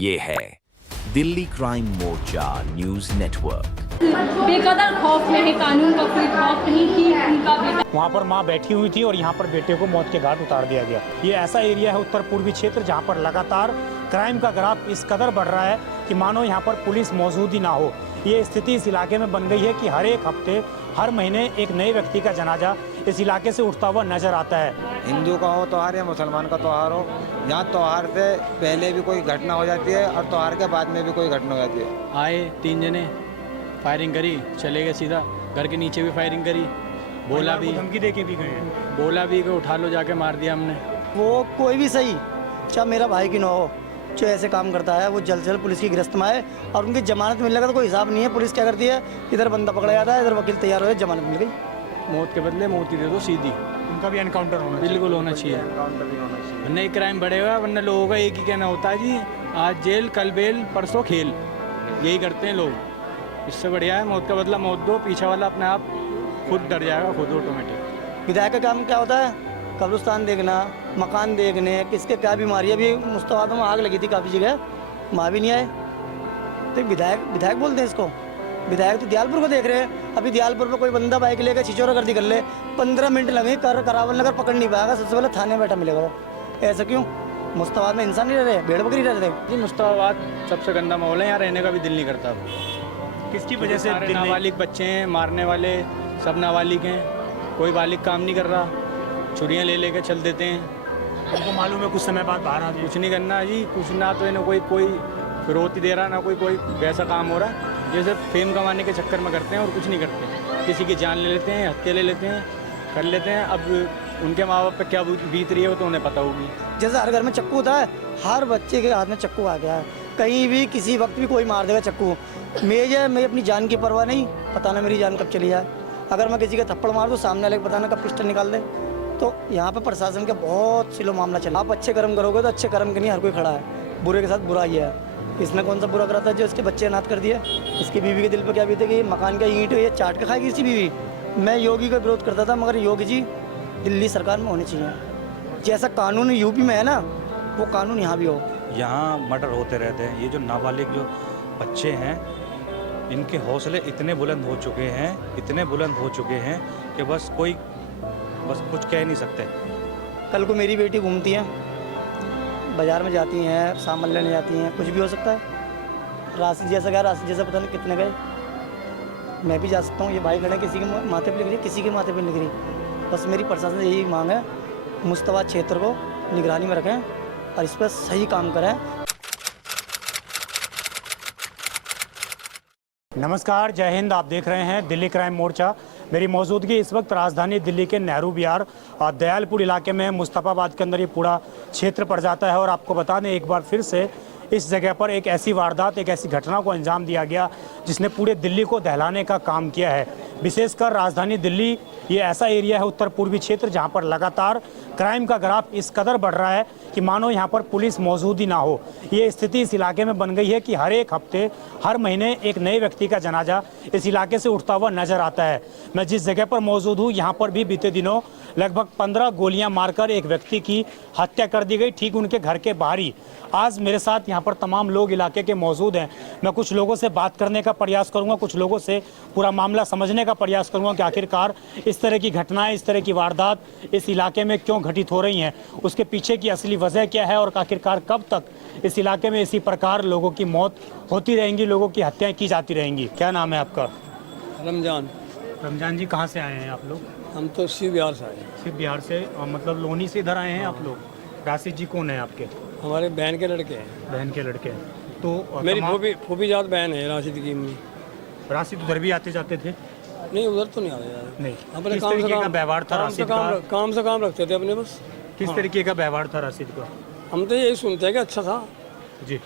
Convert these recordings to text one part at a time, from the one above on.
ये है दिल्ली क्राइम मोर्चा news network. बेकदर खौफ में है, कानून का कोई खौफ नहीं कि उनका बेटा। वहाँ पर मां बैठी हुई थी और यहाँ पर बेटे को मौत के घाट उतार दिया गया। ये ऐसा एरिया है उत्तर पूर्वी क्षेत्र जहाँ पर लगातार क्राइम का ग्राफ इस कदर बढ़ रहा है कि मानो यहाँ पर पुलिस मौजूद ही ना हो। ये स्थिति इस इलाके में बन गई है कि हर एक हफ्ते हर महीने एक नए व्यक्ति का जनाजा इस इलाके से उठता हुआ नजर आता है। हिंदू का हो त्यौहार या मुसलमान का त्यौहार हो, यहाँ त्यौहार से पहले भी कोई घटना हो जाती है और त्यौहार के बाद में भी कोई घटना हो जाती है। आए 3 जने, फायरिंग करी, चले गए सीधा। घर के नीचे भी फायरिंग करी, बोला भी, धमकी दे के भी गए हैं। बोला भी कि उठा लो, जाके मार दिया हमने। वो कोई भी सही, चाहे मेरा भाई की न हो, जो ऐसे काम करता है वो जल्द से जल्द पुलिस की गिरफ्त में आए। और उनकी जमानत मिलने का तो कोई हिसाब नहीं है। पुलिस क्या करती है, इधर बंदा पकड़ा जाता है, इधर वकील तैयार हो, जमानत मिल गई, मौत के बदले मौत ही दे दो सीधी। उनका भी एनकाउंटर होना चाहिए। बिल्कुल होना चाहिए, वरना ये क्राइम बढ़ेगा। वरना लोगों का एक ही कहना होता है जी, आज जेल कल बेल परसों खेल, यही करते हैं लोग। इससे बढ़िया है मौत का बदला मौत दो, पीछे वाला अपने आप खुद डर जाएगा, खुद ऑटोमेटिक। विधायक का काम क्या होता है, कब्रिस्तान देखना, मकान देखने, किसके क्या बीमारी। अभी मुश्ताबाद में आग लगी थी काफ़ी जगह, वहाँ भी नहीं आए। तो विधायक बोलते हैं इसको। विधायक तो दियालपुर को देख रहे हैं। अभी दियालपुर पे कोई बंदा बाइक लेकर छिछोरा गर्दी कर ले, 15 मिनट लगे, करावल नगर पकड़ नहीं पाएगा, सबसे पहले थाने में बैठा मिलेगा वो। ऐसा क्यों? मुश्ताबाद में इंसान नहीं रह रहे, भेड़ बकरी रह रहे। जी मुश्ताबाद सबसे गंदा माहौल है, यहाँ रहने का भी दिल नहीं करता। किसकी वजह से? नाबालिग बच्चे हैं, मारने वाले सब नाबालिग हैं, कोई बालिग काम नहीं कर रहा, छुरियाँ ले लेकर चल देते हैं। हमको मालूम है कुछ समय बाद बाहर आ कुछ नहीं करना जी, कुछ ना तो इन्हें कोई फिरौती दे रहा, ना कोई वैसा काम हो रहा। ये सिर्फ फेम कमाने के चक्कर में करते हैं और कुछ नहीं करते। किसी की जान ले लेते हैं, हत्या ले लेते हैं, कर लेते हैं। अब उनके माँ बाप पे क्या बीत रही है वो तो उन्हें पता होगी। जैसे हर घर में चक्कू होता है, हर बच्चे के हाथ में चक्कू आ गया है। कहीं भी किसी वक्त भी कोई मार देगा चक्कू। मैं अपनी जान की परवाह नहीं, पता ना मेरी जान कब चली जाए। अगर मैं किसी का थप्पड़ मार दूँ, सामने वाले को पता ना कब पिस्टल निकाल दे। तो यहाँ पे प्रशासन का बहुत सिलो मामला चला। आप अच्छे कर्म करोगे तो अच्छे कर्म के नहीं हर कोई खड़ा है, बुरे के साथ बुरा ही है। इसने कौन सा बुरा करा था जो इसके बच्चे अनाथ कर दिए? इसकी बीवी के दिल पर क्या बीते कि मकान का ईंट ये चाट के खाएगी इसकी बीवी। मैं योगी का विरोध करता था, मगर योगी जी दिल्ली सरकार में होने चाहिए। जैसा कानून यूपी में है ना, वो कानून यहाँ भी हो। यहाँ मर्डर होते रहते हैं। ये जो नाबालिग जो बच्चे हैं, इनके हौसले इतने बुलंद हो चुके हैं कि बस कुछ कह नहीं सकते। कल को मेरी बेटी घूमती है, बाज़ार में जाती हैं, सामान लेने जाती हैं, कुछ भी हो सकता है। राशि जैसा गया, राशि जैसा पता नहीं कितने गए। मैं भी जा सकता हूँ। ये भाई खड़े, किसी के माथे पे लिख रही, किसी के माथे पे लिख रही। बस मेरी प्रशासन से यही मांग है, मुश्ताबाद क्षेत्र को निगरानी में रखें और इस पर सही काम करें। नमस्कार, जय हिंद। आप देख रहे हैं दिल्ली क्राइम मोर्चा। मेरी मौजूदगी इस वक्त राजधानी दिल्ली के नेहरू विहार और दयालपुर इलाके में मुस्तफाबाद के अंदर ये पूरा क्षेत्र पड़ जाता है। और आपको बता दें एक बार फिर से इस जगह पर एक ऐसी वारदात, एक ऐसी घटना को अंजाम दिया गया जिसने पूरे दिल्ली को दहलाने का काम किया है। विशेषकर राजधानी दिल्ली ये ऐसा एरिया है उत्तर पूर्वी क्षेत्र जहां पर लगातार क्राइम का ग्राफ इस कदर बढ़ रहा है कि मानो यहां पर पुलिस मौजूद ही ना हो। ये स्थिति इस इलाके में बन गई है कि हर एक हफ्ते हर महीने एक नए व्यक्ति का जनाजा इस इलाके से उठता हुआ नजर आता है। मैं जिस जगह पर मौजूद हूँ यहाँ पर भी बीते दिनों लगभग 15 गोलियां मारकर एक व्यक्ति की हत्या कर दी गई, ठीक उनके घर के बाहर ही। आज मेरे साथ यहाँ पर तमाम लोग इलाके के मौजूद हैं। मैं कुछ लोगों से बात करने का प्रयास करूँगा, कुछ लोगों से पूरा मामला समझने का प्रयास करूँगा कि आखिरकार इस तरह की घटनाएं, इस तरह की वारदात इस इलाके में क्यों घटित हो रही हैं, उसके पीछे की असली वजह क्या है और आखिरकार कब तक इस इलाके में इसी प्रकार लोगों की मौत होती रहेंगी, लोगों की हत्याएँ की जाती रहेंगी। क्या नाम है आपका? रमजान जी, कहाँ से आए हैं आप लोग? हम तो शिव बिहार से आए हैं। शिव बिहार से, मतलब लोनी से इधर आए हैं आप लोग? राशिद जी कौन है आपके? हमारे बहन के लड़के हैं। बहन के लड़के हैं। तो मेरी फूफी जात बहन है राशिद की अम्मी। राशिद उधर भी आते जाते थे? नहीं, उधर तो नहीं आते यार। नहीं। अपने किस तरीके का व्यवहार था राशिद का? काम से काम रखते थे अपने बस। किस तरीके का व्यवहार था राशिद का? हम तो यही सुनते हैं कि अच्छा था जी।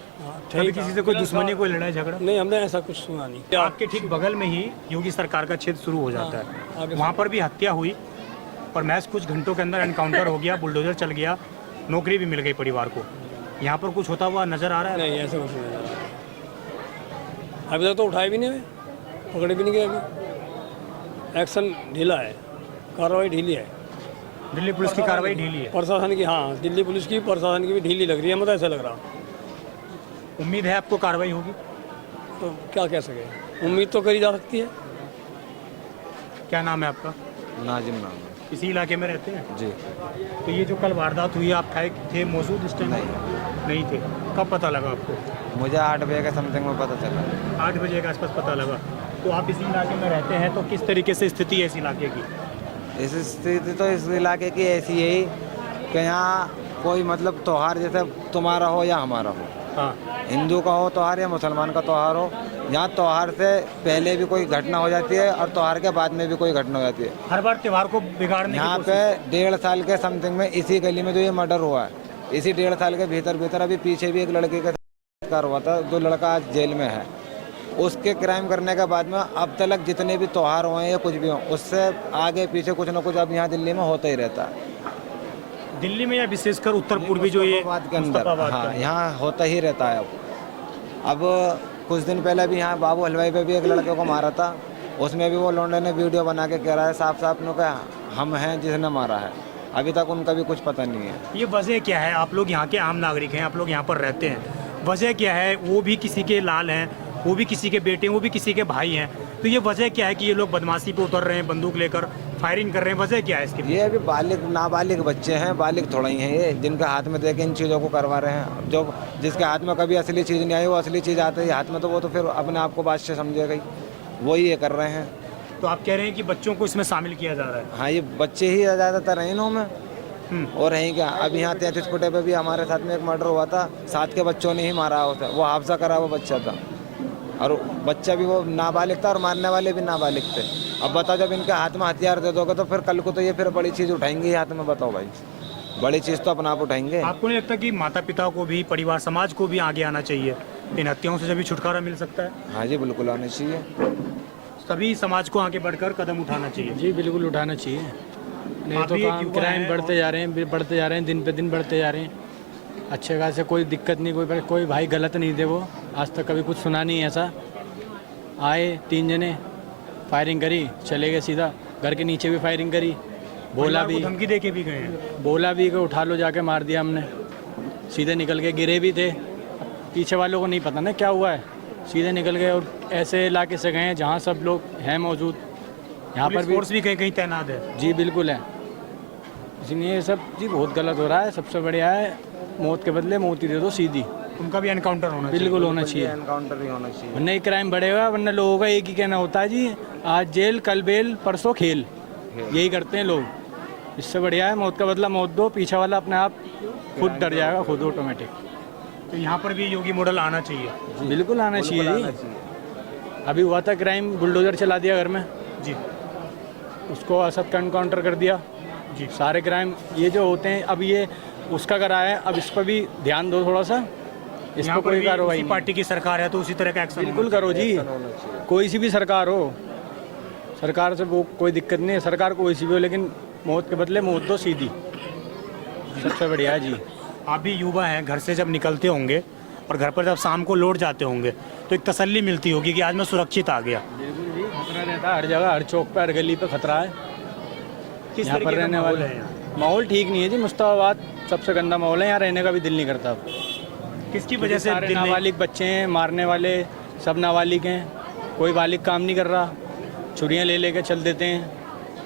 कभी किसी से कोई दुश्मनी, कोई लड़ाई झगड़ा? नहीं, हमने ऐसा कुछ सुना नहीं। आपके ठीक बगल में ही योगी सरकार का क्षेत्र शुरू हो जाता है, वहाँ पर भी हत्या हुई और महज कुछ घंटों के अंदर एनकाउंटर हो गया, बुलडोजर चल गया, नौकरी भी मिल गई परिवार को। यहाँ पर कुछ होता हुआ नजर आ रहा है? नहीं, ऐसा कुछ नहीं। अभी तक तो उठाए भी नहीं, पकड़े भी नहीं गए। अभी एक्शन ढीला है, कार्रवाई ढीली है। दिल्ली पुलिस की कार्रवाई ढीली है? प्रशासन की, हाँ, दिल्ली पुलिस की, प्रशासन की भी ढीली लग रही है, मतलब ऐसा लग रहा। उम्मीद है आपको कार्रवाई होगी? तो क्या कह सके, उम्मीद तो करी जा सकती है। क्या नाम है आपका? नाजिम नाम है। इसी इलाके में रहते हैं? जी। तो ये जो कल वारदात हुई, आप थे मौजूद इस टाइम? नहीं थे। कब पता लगा आपको? मुझे 8 बजे के समथिंग में पता चला। 8 बजे के आसपास पता लगा। तो आप इसी इलाके में रहते हैं, तो किस तरीके से स्थिति है इस इलाके की? इस स्थिति तो इस इलाके की ऐसी है कि यहाँ कोई मतलब त्यौहार जैसे तुम्हारा हो या हमारा हो, हाँ। हिंदू का हो त्यौहार या मुसलमान का त्यौहार हो, यहाँ त्यौहार से पहले भी कोई घटना हो जाती है और त्यौहार के बाद में भी कोई घटना हो जाती है। हर बार त्यौहार को बिगाड़ने की यहाँ कोशिश। पे 1.5 साल के समथिंग में इसी गली में जो ये मर्डर हुआ है, इसी 1.5 साल के भीतर अभी पीछे भी एक लड़के का कार हुआ था, जो लड़का आज जेल में है। उसके क्राइम करने के बाद में अब तक जितने भी त्यौहार हुए हैं या कुछ भी हो, उससे आगे पीछे कुछ ना कुछ अब यहाँ दिल्ली में होता ही रहता है। दिल्ली में या विशेषकर उत्तर पूर्वी जो ये मुस्तफाबाद के अंदर, मुस्तफाबाद हाँ, का है। यहाँ होता ही रहता है। अब कुछ दिन पहले भी यहाँ बाबू हलवाई पे भी एक लड़के को मारा था, उसमें भी वो लौंडे ने वीडियो बना के कह रहा है साफ ने कहा हम हैं जिसने मारा है। अभी तक उनका भी कुछ पता नहीं है। ये वजह क्या है? आप लोग यहाँ के आम नागरिक हैं, आप लोग यहाँ पर रहते हैं, वजह क्या है? वो भी किसी के लाल हैं, वो भी किसी के बेटे हैं, वो भी किसी के भाई हैं, तो ये वजह क्या है कि ये लोग बदमाशी पे उतर रहे हैं, बंदूक लेकर फायरिंग कर रहे हैं? वजह क्या है इसके? ये अभी नाबालिग बच्चे हैं, बालिग थोड़ा ही हैं ये, जिनके हाथ में देके इन चीज़ों को करवा रहे हैं। जो जिसके हाथ में कभी असली चीज़ नहीं आई, वो असली चीज़ आती है हाथ में, तो वो तो फिर अपने आप को बादशाह समझेगा ही, वही ये कर रहे हैं। तो आप कह रहे हैं कि बच्चों को इसमें शामिल किया जा रहा है? हाँ, ये बच्चे ही ज़्यादातर हैं इन्हों में। और रही क्या, अब यहाँ 33 फुटे पे भी हमारे साथ में एक मर्डर हुआ था, 7 के बच्चों ने ही मारा होता, वो हादसा करा वो बच्चा था, और बच्चा भी वो नाबालिग था और मारने वाले भी नाबालिग थे। अब बताओ, जब इनके हाथ में हथियार दे दोगे तो फिर कल को तो ये फिर बड़ी चीज़ उठाएंगे ही हाथ में। बताओ भाई, बड़ी चीज़ तो अपना आप उठाएंगे। आपको नहीं लगता कि माता पिता को भी, परिवार समाज को भी आगे आना चाहिए? इन हत्याओं से जब छुटकारा मिल सकता है। हाँ जी, बिल्कुल आना चाहिए। सभी समाज को आगे बढ़कर कदम उठाना चाहिए। जी बिल्कुल उठाना चाहिए, नहीं आप तो भी एक काम युवा क्राइम हैं बढ़ते जा रहे हैं, दिन पे दिन बढ़ते जा रहे हैं। अच्छे खासे कोई दिक्कत नहीं, कोई भाई गलत नहीं थे, वो आज तक कभी कुछ सुना नहीं ऐसा। आए 3 जने, फायरिंग करी, चले गए सीधा, घर के नीचे भी फायरिंग करी, बोला भी, धमकी दे के भी गए हैं। बोला भी कि उठा लो, जाके मार दिया हमने। सीधे निकल के गिरे भी थे, पीछे वालों को नहीं पता ना क्या हुआ है, सीधे निकल गए। और ऐसे इलाके से गए हैं जहाँ सब लोग हैं मौजूद, यहाँ पर भी फोर्स भी कहीं कहीं तैनात है। जी बिल्कुल है, इसलिए ये सब जी बहुत गलत हो रहा है। सबसे बढ़िया है मौत के बदले मौत ही दे दो सीधी, उनका भी एनकाउंटर होना चाहिए। बिल्कुल होना चाहिए, एनकाउंटर ही होना चाहिए, वरना ये क्राइम बढ़ेगा। वरना लोगों का एक ही कहना होता है जी, आज जेल कल बेल परसों खेल, यही करते हैं लोग। इससे बढ़िया है मौत का बदला मौत दो, पीछे वाला अपने आप खुद डर जाएगा, खुद ऑटोमेटिक। तो यहाँ पर भी योगी मॉडल आना चाहिए। बिल्कुल आना चाहिए जी। अभी हुआ था क्राइम, बुलडोजर चला दिया घर में जी, उसको असद का एनकाउंटर कर दिया जी। सारे क्राइम ये जो होते हैं, अब ये उसका करा है, अब इस पर भी ध्यान दो थोड़ा सा। इस पर कोई कार्रवाई पार्टी की सरकार है तो उसी तरह का एक्शन बिल्कुल करो जी, कोई सी भी सरकार हो, सरकार से वो कोई दिक्कत नहीं है, सरकार कोई सी भी हो, लेकिन मौत के बदले मौत दो सीधी, सबसे बढ़िया है जी। आप भी युवा हैं, घर से जब निकलते होंगे और घर पर जब शाम को लौट जाते होंगे तो एक तसल्ली मिलती होगी कि आज मैं सुरक्षित आ गया। बिल्कुल जी, खतरा रहता है हर जगह, हर चौक पे, हर गली पे खतरा है। किस यहाँ पर तरीके का रहने माहौल वाले है यहाँ? माहौल ठीक नहीं है जी, मुस्तफाबाद सबसे गंदा माहौल है, यहाँ रहने का भी दिल नहीं करता। किसकी वजह से सारे दिल्ली- नाबालिग बच्चे हैं, मारने वाले सब नाबालिग हैं, कोई बालिग काम नहीं कर रहा, छुरियाँ ले लेके चल देते हैं।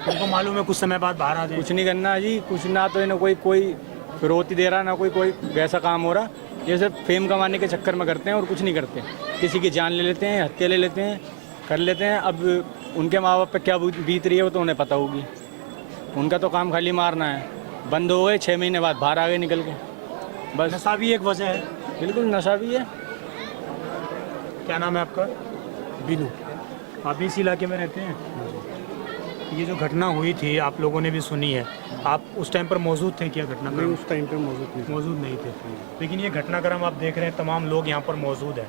उनको मालूम है कुछ समय बाद बाहर आ जाए। कुछ नहीं करना जी, कुछ ना तो इन्हें कोई फिरौती दे रहा, ना कोई वैसा काम हो रहा। ये सिर्फ फेम कमाने के चक्कर में करते हैं और कुछ नहीं करते। किसी की जान ले लेते हैं, हत्या ले लेते हैं, कर लेते हैं। अब उनके माँ बाप पे क्या बीत रही है वो तो उन्हें पता होगी। उनका तो काम खाली मारना है। बंद हो गए, 6 महीने बाद बाहर आ गए निकल के, बस। नशा भी एक वजह है। बिल्कुल नशा भी है। क्या नाम है आपका? बिनू। आप भी इस इलाके में रहते हैं? ये जो घटना हुई थी आप लोगों ने भी सुनी है, आप उस टाइम पर मौजूद थे क्या? घटनाक्रम उस टाइम पे मौजूद नहीं थे, लेकिन ये घटनाक्रम आप देख रहे हैं, तमाम लोग यहाँ पर मौजूद हैं।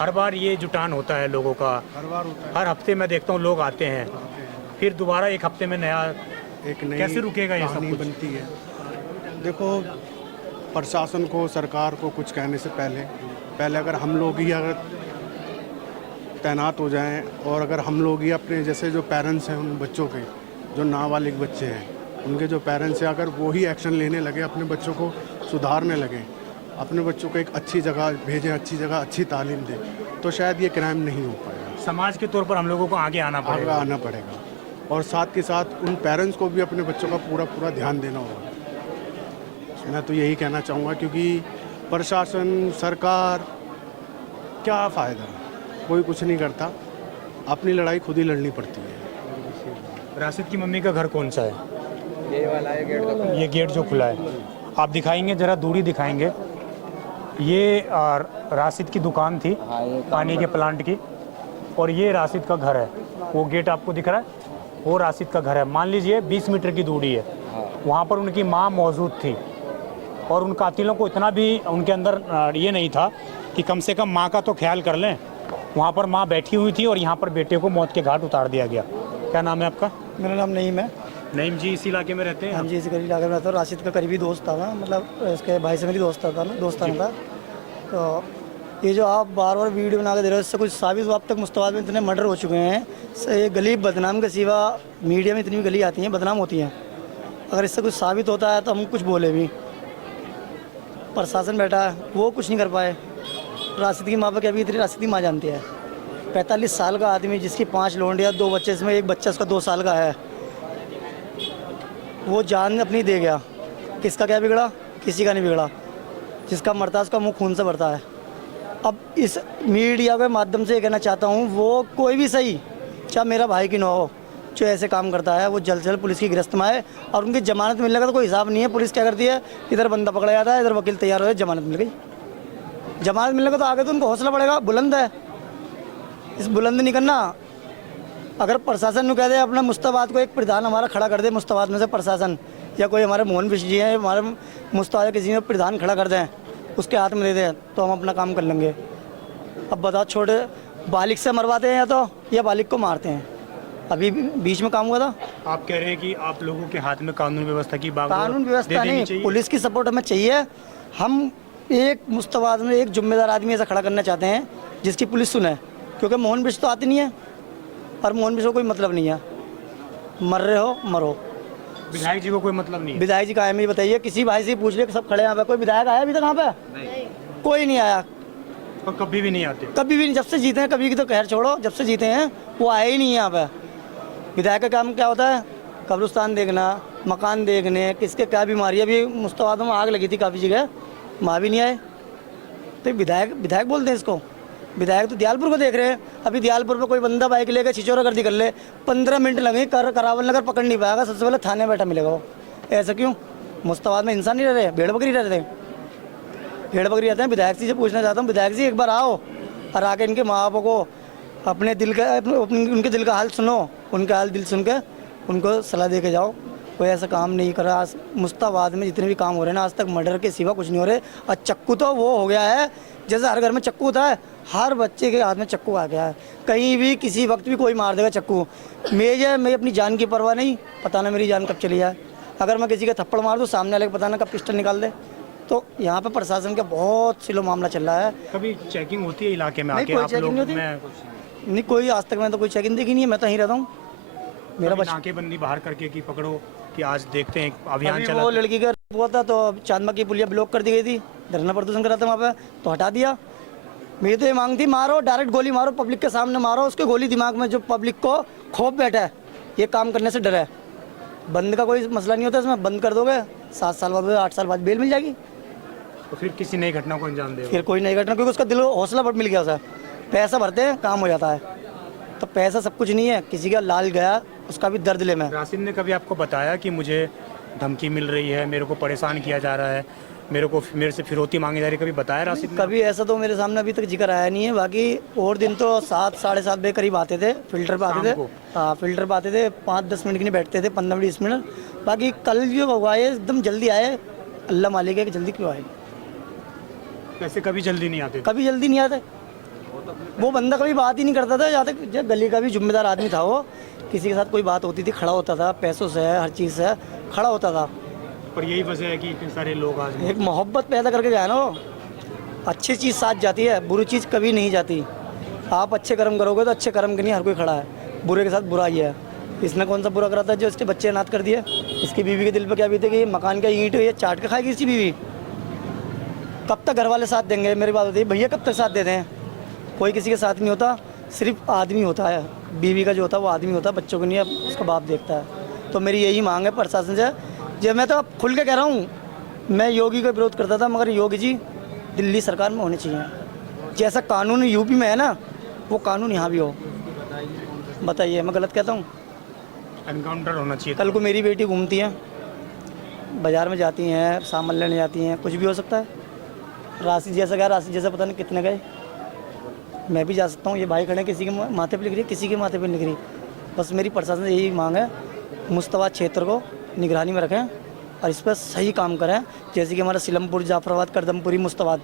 हर बार ये जुटान होता है लोगों का, हर बार होता है। हर हफ्ते मैं देखता हूँ लोग आते हैं, फिर दोबारा एक हफ्ते में नया। एक नई कैसे रुकेगा ये सब कहानी कुछ? बनती है। देखो, प्रशासन को, सरकार को कुछ कहने से पहले अगर हम लोग ही अगर तैनात हो जाएं, और अगर हम लोग ही अपने जैसे जो पेरेंट्स हैं उन बच्चों के, जो नाबालिग बच्चे हैं, उनके जो पेरेंट्स हैं, अगर वो ही एक्शन लेने लगे, अपने बच्चों को सुधारने लगे, अपने बच्चों को एक अच्छी जगह भेजें, अच्छी जगह अच्छी तालीम दें, तो शायद ये क्राइम नहीं हो पाएगा। समाज के तौर पर हम लोगों को आगे आना आगे पड़ेगा। आना पड़ेगा और साथ के साथ उन पेरेंट्स को भी अपने बच्चों का पूरा ध्यान देना होगा। मैं तो यही कहना चाहूँगा, क्योंकि प्रशासन, सरकार, क्या फ़ायदा, कोई कुछ नहीं करता, अपनी लड़ाई खुद ही लड़नी पड़ती है। राशिद की मम्मी का घर कौन सा है? ये वाला है गेट तो। ये गेट जो खुला है, आप दिखाएंगे, ज़रा दूरी दिखाएंगे। ये राशिद की दुकान थी पानी के प्लांट की, और ये राशिद का घर है। वो गेट आपको दिख रहा है, वो राशिद का घर है। मान लीजिए 20 मीटर की दूरी है। वहाँ पर उनकी माँ मौजूद थी, और उन कातिलों को इतना भी उनके अंदर ये नहीं था कि कम से कम माँ का तो ख्याल कर लें। वहाँ पर माँ बैठी हुई थी और यहाँ पर बेटे को मौत के घाट उतार दिया गया। क्या नाम है आपका? मेरा नाम नईम है। नईम जी, इसी इलाके में रहते हैं? हाँ जी, इसी करीब इलाके में रहता हूँ। राशिद का करीबी दोस्त था मैं, मतलब इसके भाई से मेरी दोस्ताना था। तो ये जो आप बार बार वीडियो बना के दे रहे हो, इससे कुछ साबित हुआ? अब तक मुश्ताबाद में इतने मर्डर हो चुके हैं, ये गली बदनाम के सिवा मीडिया में इतनी भी गली आती हैं, बदनाम होती हैं। अगर इससे कुछ साबित होता है तो हम कुछ बोले भी। प्रशासन बैठा है, वो कुछ नहीं कर पाए। राशिद की माँ पर क्या बीत रही, राशिद की माँ जानती है। 45 साल का आदमी जिसकी 5 लोंडियाँ, 2 बच्चे, इसमें एक बच्चा उसका 2 साल का है, वो जान अपनी दे गया। किसका क्या बिगड़ा? किसी का नहीं बिगड़ा। जिसका मरता है उसका मुंह खून से भरता है। अब इस मीडिया के माध्यम से ये कहना चाहता हूँ, वो कोई भी सही, चाहे मेरा भाई की न हो, जो ऐसे काम करता है, वो जल्द से जल्द पुलिस की गिरफ्त में आए। और उनकी जमानत मिलने का तो कोई हिसाब नहीं है। पुलिस क्या करती है, इधर बंदा पकड़ा जाता है, इधर वकील तैयार हो जाए, जमानत मिल गई। जमानत मिलने का तो आगे तो उनको हौसला बढ़ेगा, बुलंद है। इस बुलंद नहीं करना। अगर प्रशासन ने कह दे अपना मुश्ताबाद को एक प्रधान हमारा खड़ा कर दे, मुश्ताबाद में से प्रशासन या कोई हमारे मोहन विश जी हैं, हमारे मुश्ताबाद किसी में प्रधान खड़ा कर दें, उसके हाथ में दे दें, तो हम अपना काम कर लेंगे। अब बताओ, छोटे बालिक से मरवाते हैं या बालिक को मारते हैं? अभी बीच में काम हुआ था। आप कह रहे हैं कि आप लोगों के हाथ में कानून व्यवस्था की बागडोर कानून व्यवस्था दे देनी नहीं, चाहिए। पुलिस की सपोर्ट हमें चाहिए। हम एक मुश्ताबाद में एक जिम्मेदार आदमी ऐसा खड़ा करना चाहते हैं जिसकी पुलिस सुने, क्योंकि मोहन बिश तो आती नहीं है, और मोहन बिश को कोई मतलब नहीं है। मर रहे हो मरो। विधायक जी को कोई मतलब नहीं है। विधायक जी का है, मुझे बताइए, किसी भाई से पूछ ले, सब खड़े हैं यहाँ पे, कोई विधायक आया अभी तक यहाँ पे? कोई नहीं आया, और कभी भी नहीं आते। कभी भी नहीं। जब से जीते हैं, कभी की तो खैर छोड़ो, जब से जीते हैं वो आए ही नहीं है यहाँ पे। विधायक का काम क्या होता है? कब्रिस्तान देखना, मकान देखने, किसके क्या बीमारी है। अभी मुश्ताबाद में आग लगी थी काफ़ी जगह, वहाँ भी नहीं आए। तो विधायक बोलते हैं इसको। विधायक तो दयालपुर को देख रहे हैं। अभी दयालपुर पे कोई बंदा बाइक लेकर छिचोरा गर्दी कर ले, 15 मिनट लगे, करावल नगर पकड़ नहीं पाएगा, सबसे पहले थाने में बैठा मिलेगा वो। ऐसा क्यों? मुश्ताबाद में इंसान नहीं रह रहे, भेड़ बकरी रह रहे हैं। भेड़ बकरी रहते हैं। विधायक जी से पूछना चाहता हूँ, विधायक जी एक बार आओ और आके इनके माँ बापों को अपने दिल का उनके दिल का हाल सुनो, उनका हाल दिल सुन के उनको सलाह दे के जाओ। कोई ऐसा काम नहीं कर रहा। मुश्ताबाद में जितने भी काम हो रहे हैं ना, आज तक मर्डर के सिवा कुछ नहीं हो रहे। और चक्कू तो वो हो गया है जैसे हर घर में चक्कू होता है, हर बच्चे के हाथ में चक्कू आ गया है। कहीं भी किसी वक्त भी कोई मार देगा चक्कू। मैं अपनी जान की परवाह नहीं, पता ना मेरी जान कब चली जाए। अगर मैं किसी का थप्पड़ मार दूँ, सामने वाले को पता ना कब पिस्टल निकाल दे। तो यहाँ पे प्रशासन का बहुत सिलो मामला चल रहा है। कभी चेकिंग होती है इलाके में नहीं, आके? कोई आप चेकिंग लोग नहीं में नहीं, कोई आज तक मैंने तो कोई चेकिंग देखी नहीं है। मैं तो यहीं रहता हूँ। मेरा बच्चा नाकेबंदी बाहर करके कि पकड़ो कि आज देखते हैं अभियान अभी चला। वो लड़की का हुआ था तो चांदमा की पुलिया ब्लॉक कर दी गई थी, धरना प्रदर्शन करा था वहाँ पे, तो हटा दिया। मेरी तो ये मांग थी, मारो, डायरेक्ट गोली मारो, पब्लिक के सामने मारो, उसके गोली दिमाग में जो पब्लिक को खौफ बैठा है, ये काम करने से डर है। बंद का कोई मसला नहीं होता इसमें, बंद कर दोगे 7 साल बाद 8 साल बाद बेल मिल जाएगी। तो फिर किसी नई घटना को अंजाम देगा। फिर कोई नई घटना, क्योंकि उसका दिल हौसला मिल गया उसे। पैसा भरते हैं, काम हो जाता है। तो पैसा सब कुछ नहीं है, किसी का लाल गया उसका भी दर्द ले। मैं राशिद ने कभी आपको बताया कि मुझे धमकी मिल रही है, मेरे को परेशान किया जा रहा है, मेरे से फिरौती मांगी जा रही है, कभी बताया राशिद ने? कभी ऐसा तो मेरे सामने अभी तक जिक्र आया नहीं है। बाकी और दिन तो 7 साढ़े 7 बजे करीब आते थे, फिल्टर पे आते थे। हाँ, फिल्टर पे आते थे, 5-10 मिनट के लिए बैठते थे, 15-20 मिनट। बाकी कल जो हुआ है एकदम जल्दी आए, अल्लाह मालिक है कि जल्दी क्यों आए। वैसे कभी जल्दी नहीं आते? कभी जल्दी नहीं आते। वो बंदा कभी बात ही नहीं करता था, जहाँ तक जब गली का भी जिम्मेदार आदमी था, वो किसी के साथ कोई बात होती थी खड़ा होता था, पैसों से हर चीज़ से खड़ा होता था। पर यही वजह है कि इतने सारे लोग आज एक मोहब्बत पैदा करके गया ना वो। अच्छी चीज़ साथ जाती है, बुरी चीज़ कभी नहीं जाती। आप अच्छे कर्म करोगे तो अच्छे कर्म के लिए हर कोई खड़ा है, बुरे के साथ बुरा ही है। इसने कौन सा बुरा करा था जो इसके बच्चे अनाथ कर दिए? इसकी बीवी के दिल पे क्या बीते कि मकान का ईंट ये चाट के खाएगी इसकी बीवी? कब तक घर वाले साथ देंगे? मेरी बात होती है, भैया कब तक साथ देते हैं? कोई किसी के साथ नहीं होता, सिर्फ आदमी होता है। बीवी का जो होता है वो आदमी होता है, बच्चों को नहीं, अब उसका बाप देखता है। तो मेरी यही मांग है प्रशासन से। जब मैं तो अब खुल के कह रहा हूँ, मैं योगी का विरोध करता था, मगर योगी जी दिल्ली सरकार में होने चाहिए। जैसा कानून यूपी में है ना, वो कानून यहाँ भी हो। बताइए, मैं गलत कहता हूँ? एनकाउंटर होना चाहिए। कल को मेरी बेटी घूमती है, बाज़ार में जाती हैं, सामान लेने जाती हैं, कुछ भी हो सकता है। राशि जैसा गया, राशि जैसा पता नहीं कितने गए। मैं भी जा सकता हूँ। ये भाई खड़े हैं, किसी के माथे पे लिख रही है, किसी के माथे पे लिख रही। बस मेरी प्रशासन से यही मांग है, मुश्तबा क्षेत्र को निगरानी में रखें और इस पर सही काम करें। जैसे कि हमारा सिलमपुर, जाफराबाद, करदमपुरी, मुश्तबाद,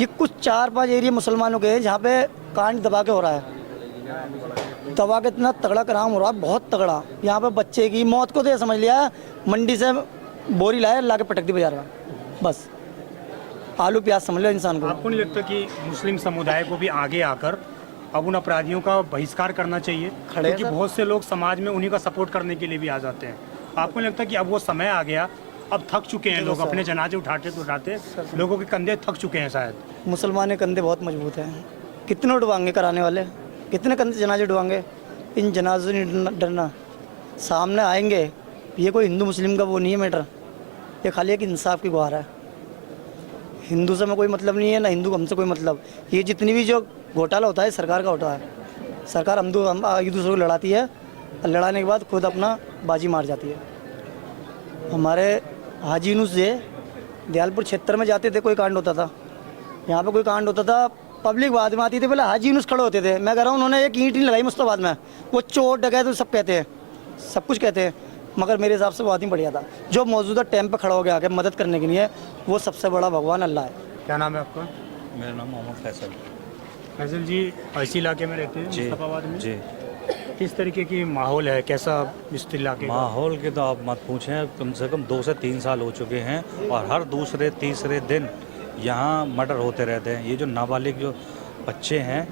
ये कुछ 4-5 एरिया मुसलमानों के हैं जहाँ पे कांड दबा के हो रहा है। दबा के इतना तगड़ा काम हो रहा है, बहुत तगड़ा। यहाँ पे बच्चे की मौत को तो ये समझ लिया, मंडी से बोरी लाए, ला के पटक दी बाजार में, बस आलू प्याज समझ लो इंसान को। आपको नहीं लगता कि मुस्लिम समुदाय को भी आगे आकर अब उन अपराधियों का बहिष्कार करना चाहिए? क्योंकि बहुत से लोग समाज में उन्हीं का सपोर्ट करने के लिए भी आ जाते हैं। आपको नहीं लगता कि अब वो समय आ गया, अब थक चुके हैं लोग, अपने जनाजे उठाते तो उठाते लोगों के कंधे थक चुके हैं शायद? मुसलमान के कंधे बहुत मजबूत हैं। कितने उठवाएंगे कराने वाले, कितने कंधे जनाजे उठवाएंगे? इन जनाजों से नहीं डरना, सामने आएंगे। ये कोई हिंदू मुस्लिम का वो नहीं है मैटर, ये खाली एक इंसाफ की गुहार है। हिंदू से हमें कोई मतलब नहीं है, ना हिंदू हमसे कोई मतलब। ये जितनी भी जो घोटाला होता है सरकार का होता है। सरकार हम एक दूसरे को लड़ाती है और लड़ाने के बाद खुद अपना बाजी मार जाती है। हमारे हाजी यूनुस जे दयालपुर क्षेत्र में जाते थे, कोई कांड होता था, यहाँ पे कोई कांड होता था, पब्लिक बाद में आती थी, पहले हाजी यूनुस खड़े होते थे। मैं कह रहा हूँ उन्होंने एक ईंट नहीं लगाई मुस्तफाबाद में। वो चोर डकैत तो सब कहते हैं, सब कुछ कहते हैं, मगर मेरे हिसाब से वो आदमी बढ़िया था जो मौजूदा टाइम पे खड़ा हो गया आके मदद करने के लिए। वो सबसे बड़ा भगवान अल्लाह है। क्या नाम है आपका? मेरा नाम मोहम्मद फैसल। फैजल जी, इसी इलाके में रहते हैं, मुस्तफाबाद में? जी। किस तरीके की माहौल है, कैसा इस इलाके का? माहौल के तो आप मत पूछें, कम से कम 2 से 3 साल हो चुके हैं और हर दूसरे तीसरे दिन यहाँ मर्डर होते रहते हैं। ये जो नाबालिग जो बच्चे हैं,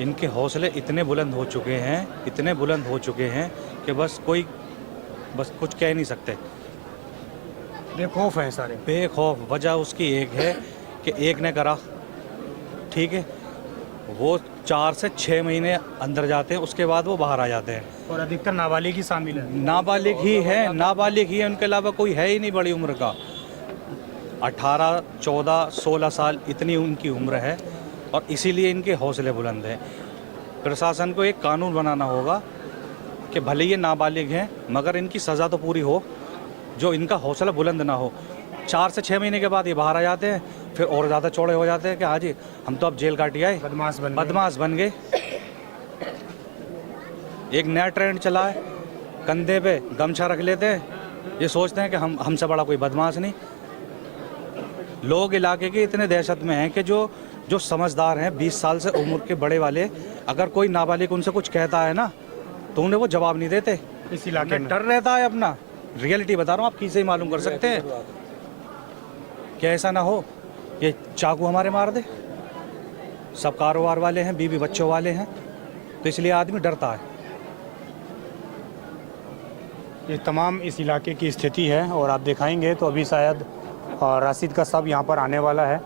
इनके हौसले इतने बुलंद हो चुके हैं, इतने बुलंद हो चुके हैं कि बस कुछ कह नहीं सकते। बेखौफ हैं सारे। बेखौफ। वजह उसकी एक है कि एक ने करा, ठीक है, वो 4 से 6 महीने अंदर जाते हैं, उसके बाद वो बाहर आ जाते हैं। और अधिकतर नाबालिग ही शामिल है। नाबालिग ही है, नाबालिग ही है, उनके अलावा कोई है ही नहीं बड़ी उम्र का। 18, 14, 16 साल इतनी उनकी उम्र है और इसीलिए इनके हौसले बुलंद हैं। प्रशासन को एक कानून बनाना होगा कि भले ये नाबालिग हैं मगर इनकी सज़ा तो पूरी हो, जो इनका हौसला बुलंद ना हो। 4 से 6 महीने के बाद ये बाहर आ जाते हैं, फिर और ज़्यादा चौड़े हो जाते हैं कि हाँ जी हम तो अब जेल काटी आए, बदमाश बन गए। एक नया ट्रेंड चला है, कंधे पे गमछा रख लेते हैं, ये सोचते हैं कि हमसे बड़ा कोई बदमाश नहीं। लोग इलाके के इतने दहशत में हैं कि जो समझदार हैं, 20 साल से उम्र के बड़े वाले, अगर कोई नाबालिग उनसे कुछ कहता है ना तो उन्हें वो जवाब नहीं देते। इस इलाके में डर रहता है अपना। रियलिटी बता रहा हूँ, आप किसे ही मालूम कर सकते हैं कि ऐसा ना हो कि चाकू हमारे मार दे। सब कारोबार वाले हैं, बीवी बच्चों वाले हैं, तो इसलिए आदमी डरता है। ये तमाम इस इलाके की स्थिति है और आप दिखाएंगे तो अभी शायद राशिद का सब यहाँ पर आने वाला है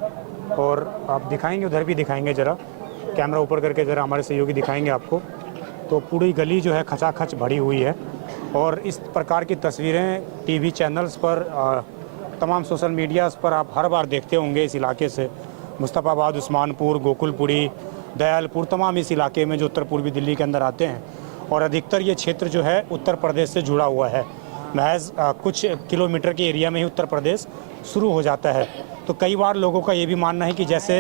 और आप दिखाएंगे, उधर भी दिखाएंगे, ज़रा कैमरा ऊपर करके ज़रा हमारे सहयोगी दिखाएंगे आपको। तो पूरी गली जो है खचाखच भरी हुई है और इस प्रकार की तस्वीरें टीवी चैनल्स पर, तमाम सोशल मीडियाज़ पर आप हर बार देखते होंगे। इस इलाके से मुस्तफाबाद, उस्मानपुर, गोकुलपुरी, दयालपुर, तमाम इस इलाके में जो उत्तर पूर्वी दिल्ली के अंदर आते हैं और अधिकतर ये क्षेत्र जो है उत्तर प्रदेश से जुड़ा हुआ है। महज कुछ किलोमीटर के एरिया में ही उत्तर प्रदेश शुरू हो जाता है। तो कई बार लोगों का ये भी मानना है कि जैसे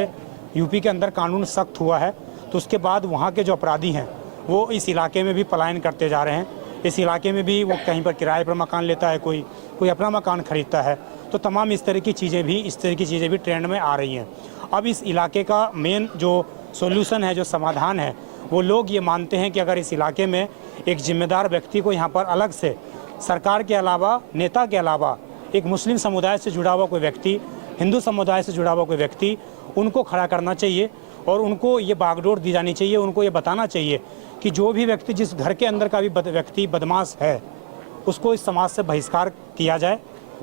यूपी के अंदर कानून सख्त हुआ है तो उसके बाद वहाँ के जो अपराधी हैं वो इस इलाके में भी पलायन करते जा रहे हैं। इस इलाके में भी वो कहीं पर किराए पर मकान लेता है, कोई अपना मकान खरीदता है। तो तमाम इस तरह की चीज़ें भी ट्रेंड में आ रही हैं। अब इस इलाके का मेन जो सॉल्यूशन है, जो समाधान है, वो लोग ये मानते हैं कि अगर इस इलाके में एक जिम्मेदार व्यक्ति को यहाँ पर अलग से सरकार के अलावा, नेता के अलावा, एक मुस्लिम समुदाय से जुड़ा हुआ कोई व्यक्ति, हिंदू समुदाय से जुड़ा हुआ कोई व्यक्ति, उनको खड़ा करना चाहिए और उनको ये बागडोर दी जानी चाहिए। उनको ये बताना चाहिए कि जो भी व्यक्ति, जिस घर के अंदर का भी व्यक्ति बदमाश है, उसको इस समाज से बहिष्कार किया जाए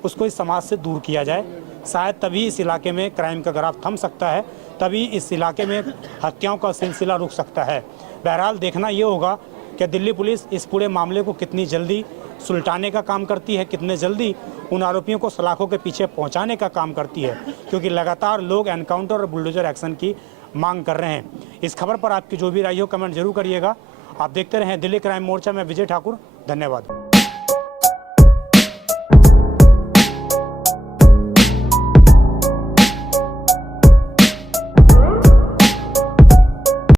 उसको इस समाज से दूर किया जाए। शायद तभी इस इलाके में क्राइम का ग्राफ थम सकता है, तभी इस इलाके में हत्याओं का सिलसिला रुक सकता है। बहरहाल देखना ये होगा कि दिल्ली पुलिस इस पूरे मामले को कितनी जल्दी सुलटाने का काम करती है, कितने जल्दी उन आरोपियों को सलाखों के पीछे पहुंचाने का काम करती है, क्योंकि लगातार लोग एनकाउंटर और बुलडोजर एक्शन की मांग कर रहे हैं। इस खबर पर आपकी जो भी राय हो कमेंट जरूर करिएगा। आप देखते रहें दिल्ली क्राइम मोर्चा में विजय ठाकुर। धन्यवाद।